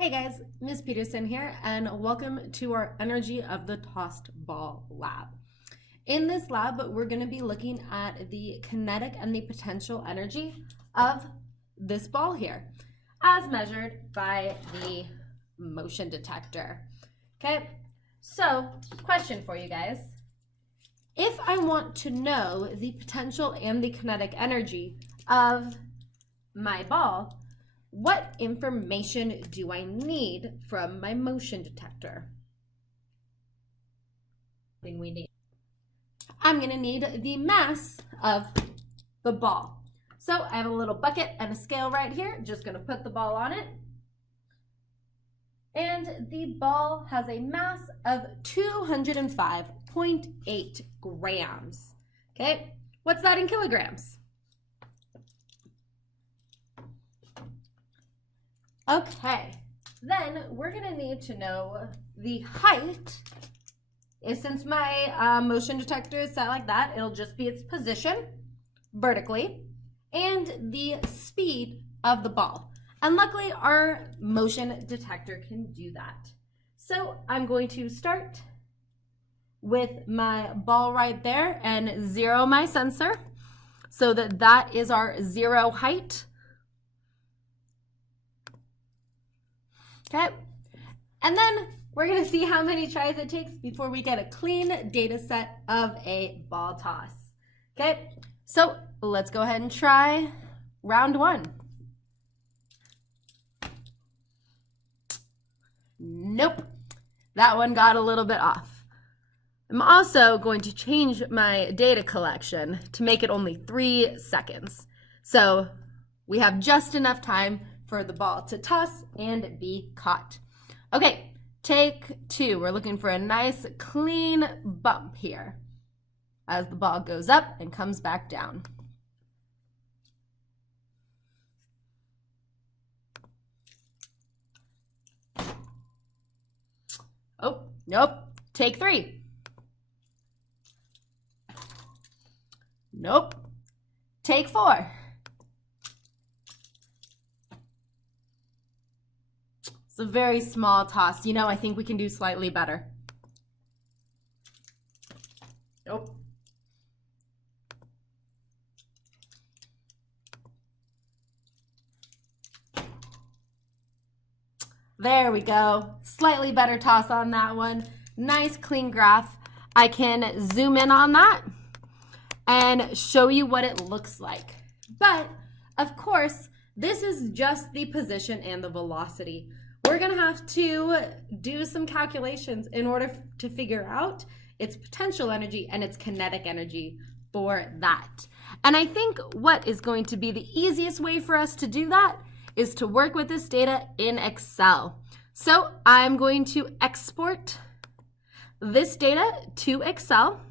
Hey guys, Miss Peterson here, and welcome to our Energy of the Tossed Ball lab. In this lab, we're going to be looking at the kinetic and the potential energy of this ball here, as measured by the motion detector. Okay, so question for you guys. If I want to know the potential and the kinetic energy of my ball, what information do I need from my motion detector? I'm going to need the mass of the ball. So I have a little bucket and a scale right here. Just going to put the ball on it. And the ball has a mass of 205.8 grams. Okay, what's that in kilograms? Okay, then we're gonna need to know the height. Since my motion detector is set like that, it'll just be its position vertically and the speed of the ball. And luckily our motion detector can do that. So I'm going to start with my ball right there and zero my sensor so that is our zero height. Okay, and then we're gonna see how many tries it takes before we get a clean data set of a ball toss. Okay, so let's go ahead and try round one. Nope, that one got a little bit off. I'm also going to change my data collection to make it only 3 seconds. So we have just enough time for the ball to toss and be caught. Okay, take 2. We're looking for a nice clean bump here as the ball goes up and comes back down. Oh, nope. Take 3. Nope. Take 4. It's a very small toss. You know, I think we can do slightly better. Nope. There we go. Slightly better toss on that one. Nice clean graph. I can zoom in on that and show you what it looks like. But of course, this is just the position and the velocity. We're gonna have to do some calculations in order to figure out its potential energy and its kinetic energy for that. And I think what is going to be the easiest way for us to do that is to work with this data in Excel. So I'm going to export this data to Excel.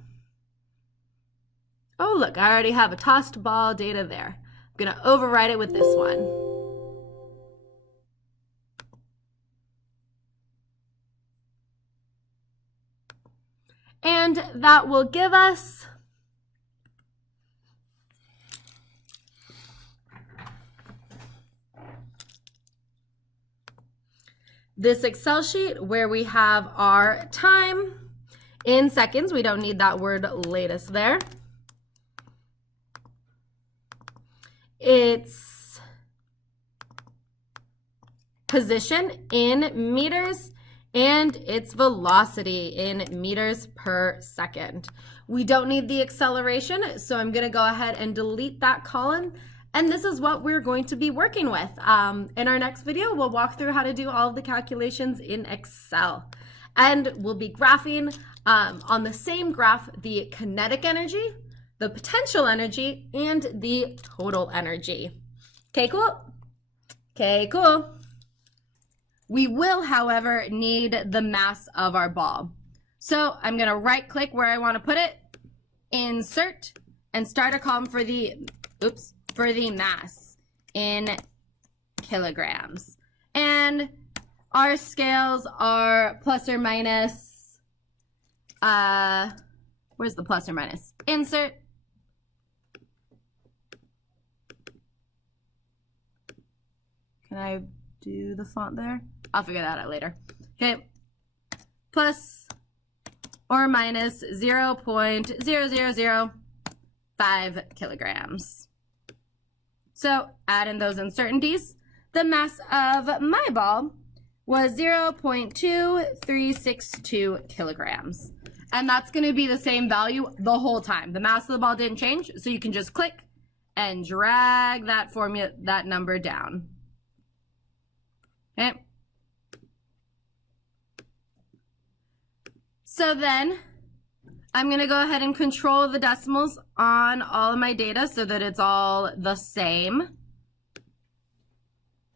Oh, look, I already have a tossed ball data there. I'm gonna overwrite it with this one. And that will give us this Excel sheet where we have our time in seconds. We don't need that word latest there. Its position in meters and its velocity in meters per second. We don't need the acceleration, so I'm gonna go ahead and delete that column. And this is what we're going to be working with. In our next video, we'll walk through how to do all of the calculations in Excel. And we'll be graphing on the same graph the kinetic energy, the potential energy, and the total energy. Okay, cool? Okay, cool. We will, however, need the mass of our ball. So I'm gonna right click where I wanna put it, insert, and start a column for the mass in kilograms. And our scales are plus or minus, where's the plus or minus? Insert. Can I do the font there? I'll figure that out later. Okay, plus or minus 0.0005 kilograms. So add in those uncertainties. The mass of my ball was 0.2362 kilograms. And that's going to be the same value the whole time. The mass of the ball didn't change, so you can just click and drag that formula, that number down. Okay. So then I'm going to go ahead and control the decimals on all of my data so that it's all the same.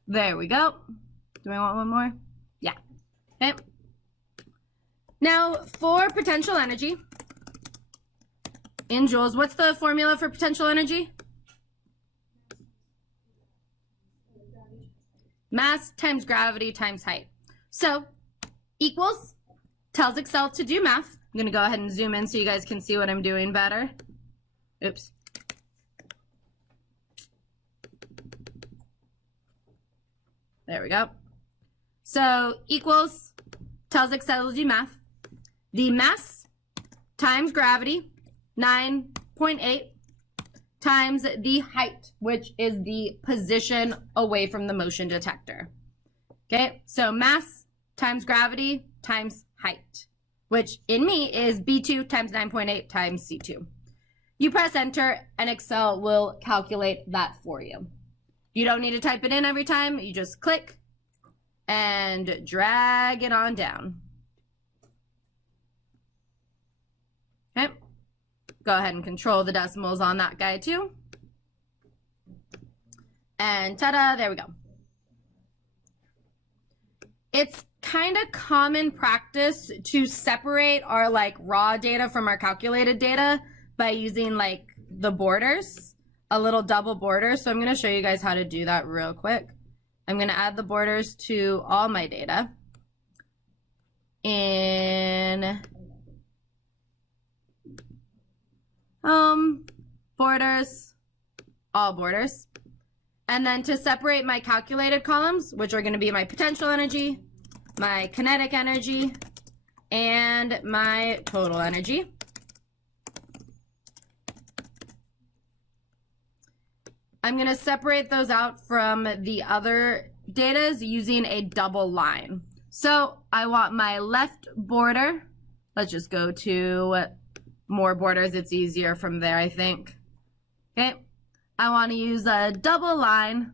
There we go. Do I want one more? Yeah. Okay. Now for potential energy in joules, what's the formula for potential energy? Mass times gravity times height. So equals tells Excel to do math. I'm going to go ahead and zoom in so you guys can see what I'm doing better. Oops. There we go. So equals tells Excel to do math. The mass times gravity, 9.8, times the height, which is the position away from the motion detector. Okay, so mass times gravity times height, which in me is B2 times 9.8 times C2. You press enter and Excel will calculate that for you. You don't need to type it in every time. You just click and drag it on down. Okay, go ahead and control the decimals on that guy too. And ta-da, there we go. It's kind of common practice to separate our like raw data from our calculated data by using like the borders, a little double border. So I'm going to show you guys how to do that real quick. I'm going to add the borders to all my data in borders, all borders. And then to separate my calculated columns, which are going to be my potential energy, my kinetic energy, and my total energy. I'm going to separate those out from the other data using a double line. So I want my left border. Let's just go to more borders. It's easier from there, I think. Okay. I want to use a double line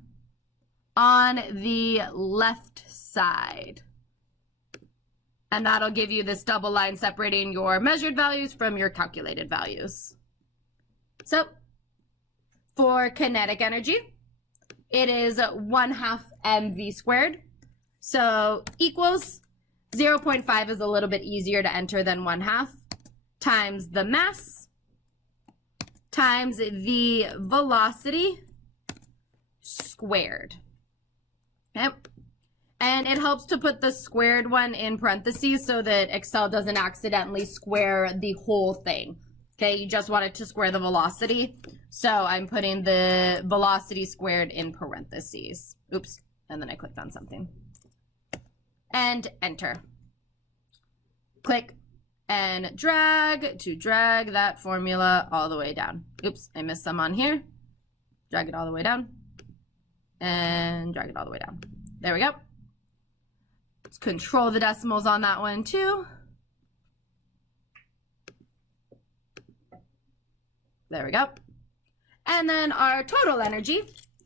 on the left side. And that'll give you this double line separating your measured values from your calculated values. So for kinetic energy, it is 1/2 mv squared. So equals 0.5 is a little bit easier to enter than 1/2 times the mass times the velocity squared. Okay. And it helps to put the squared one in parentheses so that Excel doesn't accidentally square the whole thing. Okay, you just want it to square the velocity. So I'm putting the velocity squared in parentheses. Oops, and then I clicked on something. And enter. Click and drag to drag that formula all the way down. Oops, I missed some on here. Drag it all the way down. And drag it all the way down. There we go. Let's control the decimals on that one too. There we go. And then our total energy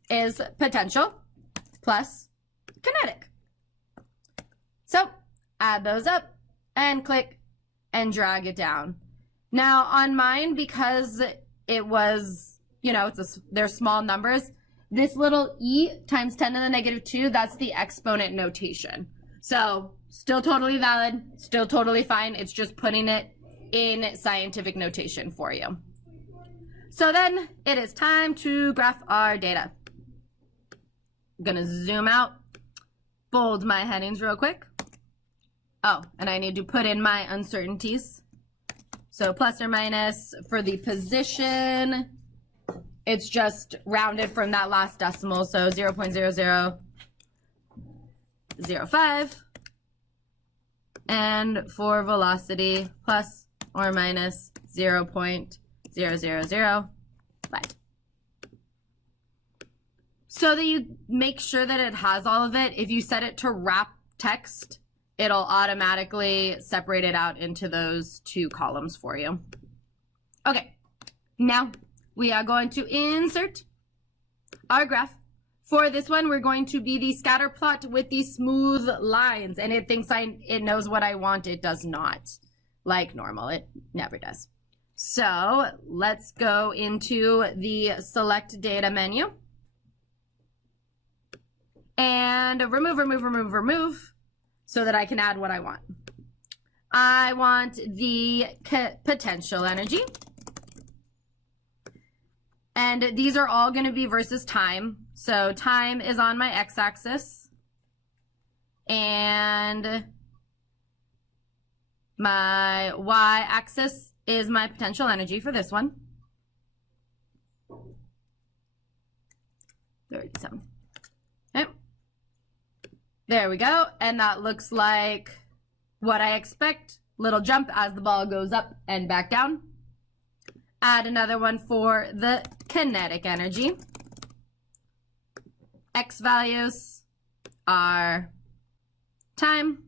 is potential plus kinetic. So add those up and click and drag it down. Now on mine, because it was, you know, they're small numbers, this little e times 10 to the negative 2, that's the exponent notation. So still totally valid, still totally fine. It's just putting it in scientific notation for you. So then it is time to graph our data. I'm gonna zoom out, bold my headings real quick. Oh, and I need to put in my uncertainties. So plus or minus for the position, it's just rounded from that last decimal, so 0.0005 0.05. And for velocity, plus or minus 0.0005. So that you make sure that it has all of it. If you set it to wrap text, it'll automatically separate it out into those two columns for you. Okay, now we are going to insert our graph. For this one, we're going to be the scatter plot with the smooth lines, and it thinks it knows what I want. It does not, like normal. It never does. So let's go into the select data menu and remove, so that I can add what I want. I want the potential energy. And these are all going to be versus time. So time is on my x-axis. And my y-axis is my potential energy for this one. 37. Okay. There we go. And that looks like what I expect. Little jump as the ball goes up and back down. Add another one for the kinetic energy. X values are time.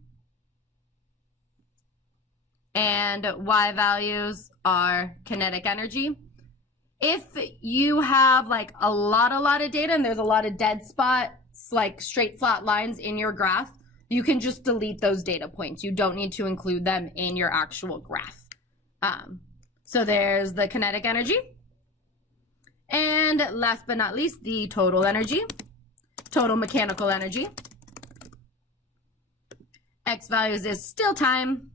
And Y values are kinetic energy. If you have like a lot of data and there's a lot of dead spots, like straight flat lines in your graph, you can just delete those data points. You don't need to include them in your actual graph. So there's the kinetic energy. And last but not least, the total energy, total mechanical energy. X values is still time.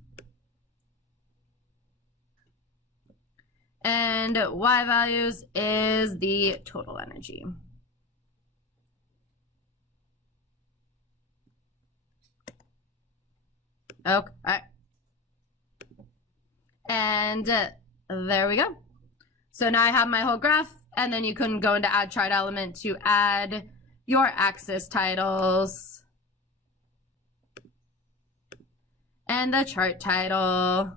And Y values is the total energy. Okay. And there we go. So now I have my whole graph, and then you can go into add chart element to add your axis titles and the chart title.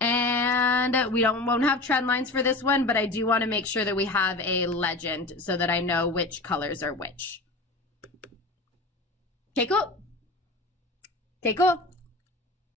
And we won't have trend lines for this one, but I do want to make sure that we have a legend so that I know which colors are which. Okay, cool. Okay, cool.